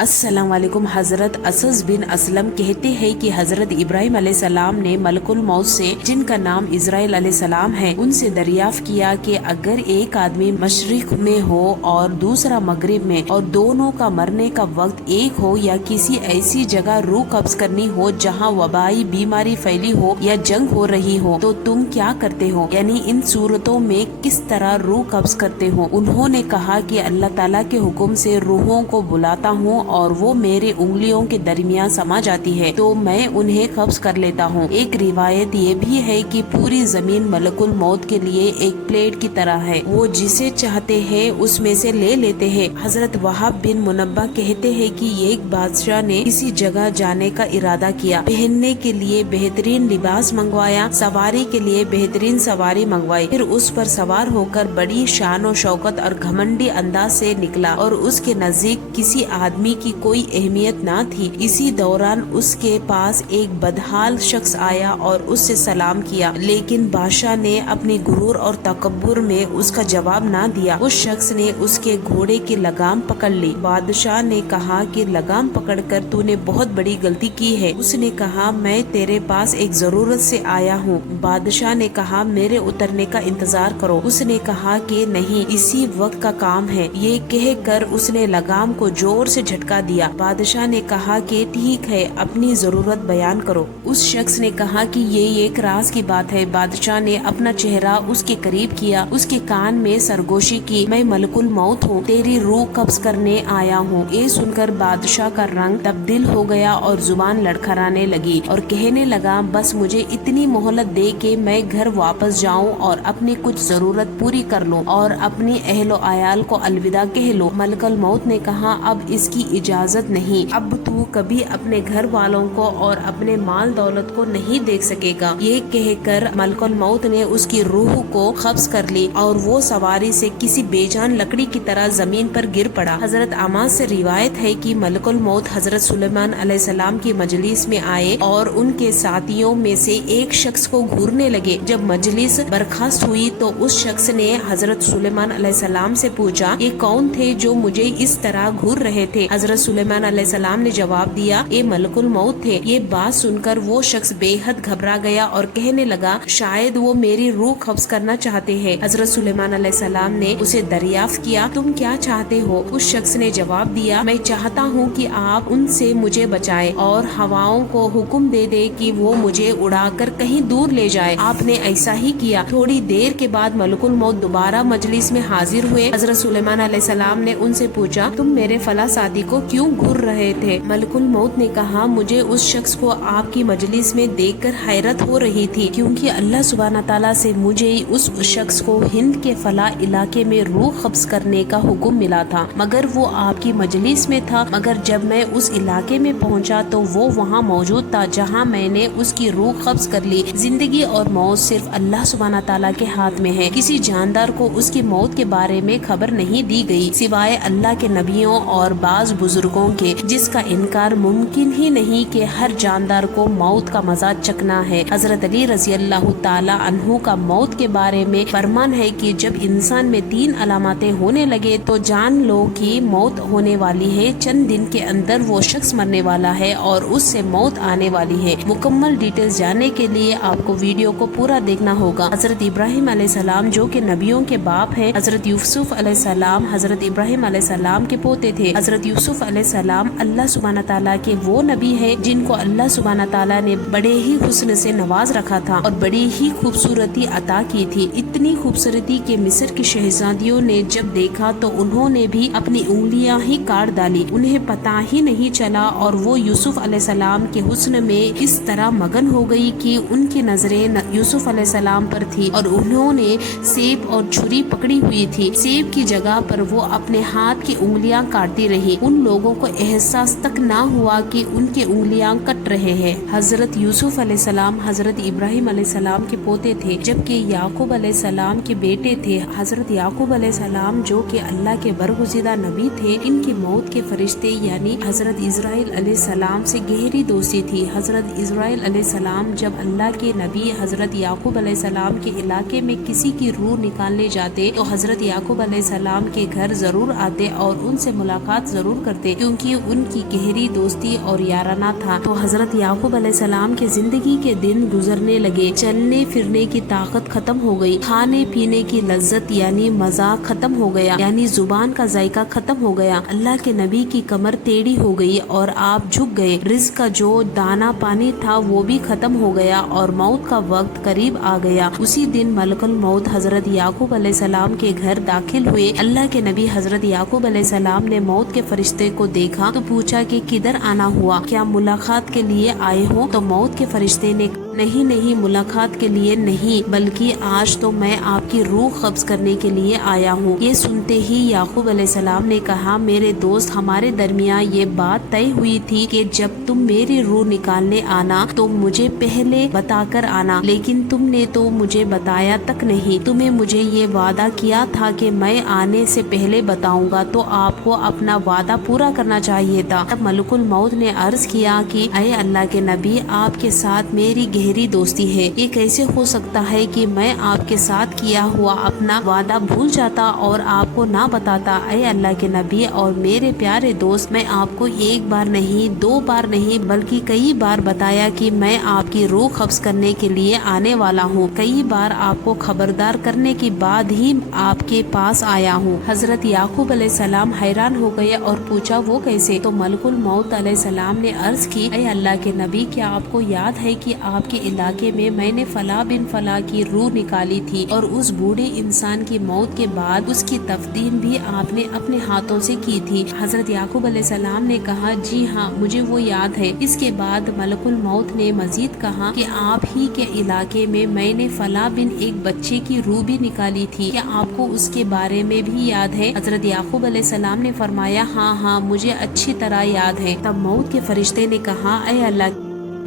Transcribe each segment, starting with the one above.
अस्सलाम वालेकुम। हजरत असस बिन असलम कहते हैं कि हजरत इब्राहिम अलैहिस्सलाम ने मलकुल मौत से, जिनका नाम इजराइल अलैहिस्सलाम है, उनसे दरियाफ्त किया कि अगर एक आदमी मशरिक में हो और दूसरा मगरिब में और दोनों का मरने का वक्त एक हो या किसी ऐसी जगह रूह कब्ज करनी हो जहाँ वबाई बीमारी फैली हो या जंग हो रही हो, तो तुम क्या करते हो, यानी इन सूरतों में किस तरह रूह कब्ज करते हो। उन्होंने कहा कि अल्लाह ताला के हुक्म से रूहों को बुलाता हूँ और वो मेरे उंगलियों के दरमियान समा जाती है तो मैं उन्हें कब्ज कर लेता हूँ। एक रिवायत ये भी है कि पूरी जमीन मलकुल मौत के लिए एक प्लेट की तरह है, वो जिसे चाहते हैं उसमें से ले लेते हैं। हजरत वहाब बिन मुनब्बा कहते हैं कि एक बादशाह ने किसी जगह जाने का इरादा किया, पहनने के लिए बेहतरीन लिबास मंगवाया, सवारी के लिए बेहतरीन सवारी मंगवाई, फिर उस पर सवार होकर बड़ी शान और शौकत और घमंडी अंदाज से निकला और उसके नजदीक किसी आदमी की कोई अहमियत ना थी। इसी दौरान उसके पास एक बदहाल शख्स आया और उससे सलाम किया, लेकिन बादशाह ने अपनी गुरूर और तकब्बुर में उसका जवाब ना दिया। उस शख्स ने उसके घोड़े की लगाम पकड़ ली। बादशाह ने कहा कि लगाम पकड़कर तूने बहुत बड़ी गलती की है। उसने कहा, मैं तेरे पास एक जरूरत से आया हूँ। बादशाह ने कहा, मेरे उतरने का इंतजार करो। उसने कहा कि नहीं, इसी वक्त का काम है। ये कहकर उसने लगाम को जोर से झटका दिया। बादशाह ने कहा कि ठीक है, अपनी जरूरत बयान करो। उस शख्स ने कहा कि ये एक राज की बात है। बादशाह ने अपना चेहरा उसके करीब किया, उसके कान में सरगोशी की, मैं मलकुल मौत हूँ, तेरी रूह कब्ज करने आया हूँ। ये सुनकर बादशाह का रंग तब्दील हो गया और जुबान लड़खड़ाने लगी और कहने लगा, बस मुझे इतनी मोहलत दे के मैं घर वापस जाऊँ और अपनी कुछ जरूरत पूरी कर लूँ और अपनी अहलो आयाल को अलविदा कह लो। मलकुल मौत ने कहा, अब इसकी इजाजत नहीं, अब तू कभी अपने घर वालों को और अपने माल दौलत को नहीं देख सकेगा। ये कहकर मलकुल मौत ने उसकी रूह को कब्ज कर ली और वो सवारी से किसी बेजान लकड़ी की तरह जमीन पर गिर पड़ा। हजरत अमास से रिवायत है कि मलकुल मौत हजरत सुलेमान अलैहिस्सलाम की मजलिस में आए और उनके साथियों में से एक शख्स को घूरने लगे। जब मजलिस बर्खास्त हुई तो उस शख्स ने हजरत सुलेमान अलैहिस्सलाम से पूछा, ये कौन थे जो मुझे इस तरह घूर रहे थे। हजरत सुलेमान अलैहिस्सलाम ने जवाब दिया, ये मलकुल मौत थे। ये बात सुनकर वो शख्स बेहद घबरा गया और कहने लगा, शायद वो मेरी रूह कब्ज करना चाहते हैं। हजरत सुलेमान अलैहिस्सलाम ने उसे दरियाफ्त किया, तुम क्या चाहते हो। उस शख्स ने जवाब दिया, मैं चाहता हूँ कि आप उनसे मुझे बचाएं और हवाओं को हुक्म दे दे कि वो मुझे उड़ाकर कहीं दूर ले जाए। आपने ऐसा ही किया। थोड़ी देर के बाद मलकुल मौत दोबारा मजलिस में हाजिर हुए। हजरत सुलेमान अलैहिस्सलाम ने उनसे पूछा, तुम मेरे फला साथी को क्यों घूर रहे थे। मलकुल मौत ने कहा, मुझे उस शख्स को आपकी मजलिस में देखकर हैरत हो रही थी, क्योंकि अल्लाह सुब्हानहू तआला से मुझे उस शख्स को हिंद के फला इलाके में रूह कब्ज करने का हुक्म मिला था, मगर वो आपकी मजलिस में था। मगर जब मैं उस इलाके में पहुंचा तो वो वहाँ मौजूद था जहाँ मैंने उसकी रूह कब्ज कर ली। जिंदगी और मौत सिर्फ अल्लाह सुब्हानहू तआला के हाथ में है। किसी जानदार को उसकी मौत के बारे में खबर नहीं दी गई सिवाय अल्लाह के नबियों और बाज बुजुर्गों के, जिसका इनकार मुमकिन ही नहीं कि हर जानदार को मौत का मजा चखना है। हजरत अली रजी अल्लाह ताला अन्हु का मौत के बारे में फरमान है कि जब इंसान में 3 अलामतें होने लगे तो जान लो कि मौत होने वाली है। चंद दिन के अंदर वो शख्स मरने वाला है और उससे मौत आने वाली है। मुकम्मल डिटेल्स जानने के लिए आपको वीडियो को पूरा देखना होगा। हजरत इब्राहिम अलैहिस्सलाम जो कि नबियों के बाप है, हजरत यूसुफ अलैहिस्सलाम हजरत इब्राहिम अलैहिस्सलाम के पोते थे। हजरत यूसुफ अलैहिस्सलाम अल्लाह सुब्हानहू तआला के वो नबी है जिनको अल्लाह सुब्हानहू तआला ने बड़े ही हुस्न से नवाज रखा था और बड़ी ही खूबसूरती अता की थी। इतनी खूबसूरती के मिस्र की शहजादियों ने जब देखा तो उन्होंने भी अपनी उंगलियां ही काट डाली। उन्हें पता ही नहीं चला और वो यूसुफ अलैहिस्सलाम के हुस्न में इस तरह मगन हो गई कि उनकी नजरें यूसुफ अलैहिस्सलाम पर थी और उन्होंने सेब और छुरी पकड़ी हुई थी। सेब की जगह पर वो अपने हाथ की उंगलियां काटती रही। उन लोगों को एहसास तक ना हुआ कि उनके उंगलियां कट रहे हैं। हजरत यूसुफ अलैहिस्सलाम हजरत इब्राहिम अलैहिस्सलाम के पोते थे, जबकि याकूब अलैहिस्सलाम के बेटे थे। हजरत याकूब अलैहिस्सलाम जो कि अल्लाह के बरगुज़िदा नबी थे, इनकी मौत के फरिश्ते यानी हजरत इजराइल अलैहिस्सलाम से गहरी दोस्ती थी। हजरत इजराइल अलैहिस्सलाम जब अल्लाह के नबी हजरत याकूब अलैहिस्सलाम के इलाके में किसी की रूह निकालने जाते तो हजरत याकूब अलैहिस्सलाम के घर जरूर आते और उनसे मुलाकात जरूर کرتے کیونکہ ان کی گہری دوستی اور یارانہ تھا۔ تو حضرت یعقوب علیہ السلام کے زندگی کے دن گزرنے لگے، چلنے پھرنے کی طاقت ختم ہو گئی، کھانے پینے کی لذت یعنی مزہ ختم ہو گیا، یعنی زبان کا ذائقہ ختم ہو گیا۔ اللہ کے نبی کی کمر ٹیڑھی ہو گئی اور آپ جھک گئے، رزق کا جو دانا پانی تھا وہ بھی ختم ہو گیا اور موت کا وقت قریب آ گیا۔ اسی دن ملک الموت حضرت یعقوب علیہ السلام کے گھر داخل ہوئے۔ اللہ کے نبی حضرت یعقوب علیہ السلام نے موت کے فرشتے کو دیکھا تو پوچھا کہ کدھر آنا ہوا، کیا ملاقات کے لیے آئے ہو؟ تو موت کے فرشتے نے نہیں ملاقات کے لیے نہیں، بلکہ آج تو میں آپ کی روح قبض کرنے کے لیے آیا ہوں۔ یہ سنتے ہی یعقوب علیہ السلام نے کہا، میرے دوست، ہمارے درمیان یہ بات طے ہوئی تھی کہ جب تم میری روح نکالنے آنا تو مجھے پہلے بتا کر آنا، لیکن تم نے تو مجھے بتایا تک نہیں۔ تمہیں مجھے یہ وعدہ کیا تھا کہ میں آنے سے پہلے بتاؤں گا، تو آپ کو اپنا وعدہ پورا کرنا چاہیے تھا۔ تب ملک الموت نے عرض کیا کہ اے اللہ کے نبی، آپ کے ساتھ میری گہری دوستی ہے، یہ کیسے ہو سکتا ہے کہ میں آپ کے ساتھ کیا ہوا اپنا وعدہ بھول جاتا اور آپ کو نہ بتاتا؟ اے اللہ کے نبی اور میرے پیارے دوست، میں آپ کو ایک بار نہیں، دو بار نہیں، بلکہ کئی بار بتایا کہ میں آپ کی روح قبض کرنے کے لیے آنے والا ہوں، کئی بار آپ کو خبردار کرنے کے بعد ہی آپ کے پاس آیا ہوں۔ حضرت یعقوب علیہ السلام حیران ہو گئے اور پوچھا، وہ کیسے؟ تو ملک الموت علیہ السلام نے عرض کی، اے اللہ کے نبی، کیا آپ کو یاد ہے کہ آپ کے علاقے میں نے فلاں بن فلاں کی روح نکالی تھی اور اس بوڑھے انسان کی موت کے بعد اس کی تفدین بھی آپ نے اپنے ہاتھوں سے کی تھی؟ حضرت یعقوب علیہ السلام نے کہا، جی ہاں، مجھے وہ یاد ہے۔ اس کے بعد ملک الموت نے مزید کہا کہ آپ ہی کے علاقے میں نے فلاں بن ایک بچے کی روح بھی نکالی تھی، کیا آپ کو اس کے بارے میں بھی یاد ہے؟ حضرت یعقوب علیہ السلام نے فرمایا، ہاں مجھے اچھی طرح یاد ہے۔ تب موت کے فرشتے نے کہا، اے اللہ،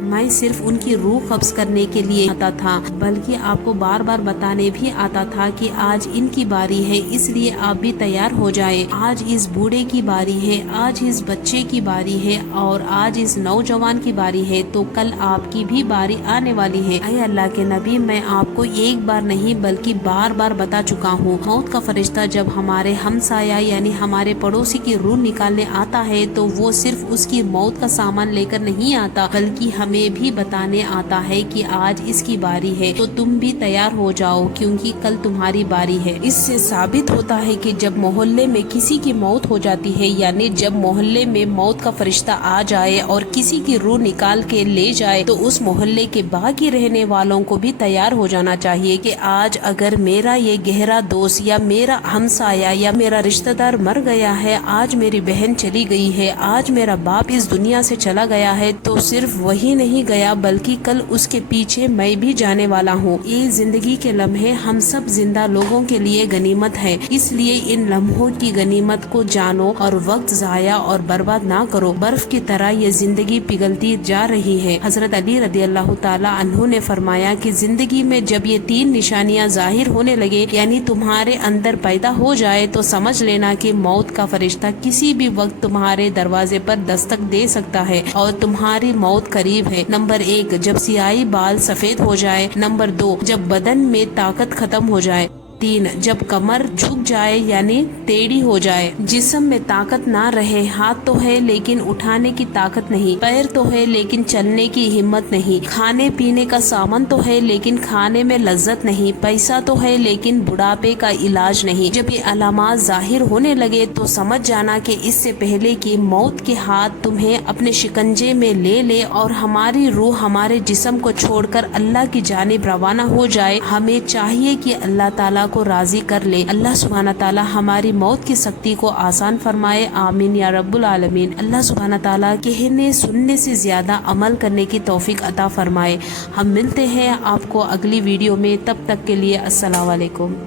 میں صرف ان کی روح قبض کرنے کے لیے آتا تھا، بلکہ آپ کو بار بار بتانے بھی آتا تھا کہ آج ان کی باری ہے، اس لیے آپ بھی تیار ہو جائیں۔ آج اس بوڑھے کی باری ہے، آج اس بچے کی باری ہے اور آج اس نوجوان کی باری ہے، تو کل آپ کی بھی باری آنے والی ہے۔ اے اللہ کے نبی، میں آپ کو ایک بار نہیں بلکہ بار بار بتا چکا ہوں۔ موت کا فرشتہ جب ہمارے ہمسایہ یعنی ہمارے پڑوسی کی روح نکالنے آتا ہے تو وہ صرف اس کی موت کا سامان لے کر نہیں آتا، بلکہ ہمیں بھی بتانے آتا ہے کہ آج اس کی باری ہے، تو تم بھی تیار ہو جاؤ کیونکہ کل تمہاری باری ہے۔ اس سے ثابت ہوتا ہے کہ جب محلے میں کسی کی موت ہو جاتی ہے، یعنی جب محلے میں موت کا فرشتہ آ جائے اور کسی کی روح نکال کے لے جائے، تو اس محلے کے باقی رہنے والوں کو بھی تیار ہو جانا چاہیے کہ آج اگر میرا یہ گہرا دوست یا میرا ہمسایہ یا میرا رشتہ دار مر گیا ہے، آج میری بہن چلی گئی ہے، آج میرا باپ اس دنیا سے چلا گیا ہے، تو صرف وہی نہیں گیا بلکہ کل اس کے پیچھے میں بھی جانے والا ہوں۔ یہ زندگی کے لمحے ہم سب زندہ لوگوں کے لیے غنیمت ہے، اس لیے ان لمحوں کی غنیمت کو جانو اور وقت ضائع اور برباد نہ کرو۔ برف کی طرح یہ زندگی پگھلتی جا رہی ہے۔ حضرت علی رضی اللہ تعالی عنہ نے فرمایا کہ زندگی میں جب یہ تین نشانیاں ظاہر ہونے لگے، یعنی تمہارے اندر پیدا ہو جائے، تو سمجھ لینا کہ موت کا فرشتہ کسی بھی وقت تمہارے دروازے پر دستک دے سکتا ہے اور تمہاری موت قریب ہے۔ نمبر 1، جب سیاہی بال سفید ہو جائے۔ نمبر 2، جب بدن میں طاقت ختم ہو جائے۔ 3، جب کمر جھک جائے یعنی ٹیڑھی ہو جائے، جسم میں طاقت نہ رہے، ہاتھ تو ہے لیکن اٹھانے کی طاقت نہیں، پیر تو ہے لیکن چلنے کی ہمت نہیں، کھانے پینے کا سامان تو ہے لیکن کھانے میں لذت نہیں، پیسہ تو ہے لیکن بڑھاپے کا علاج نہیں۔ جب یہ علامات ظاہر ہونے لگے تو سمجھ جانا کہ اس سے پہلے کہ موت کے ہاتھ تمہیں اپنے شکنجے میں لے لے اور ہماری روح ہمارے جسم کو چھوڑ کر اللہ کی جانب روانہ ہو جائے، ہمیں چاہیے کہ اللہ تعالیٰ کو راضی کر لے۔ اللہ سبحانہ تعالیٰ ہماری موت کی سختی کو آسان فرمائے، آمین یا رب العالمین۔ اللہ سبحانہ تعالیٰ کہنے سننے سے زیادہ عمل کرنے کی توفیق عطا فرمائے۔ ہم ملتے ہیں آپ کو اگلی ویڈیو میں، تب تک کے لیے السلام علیکم۔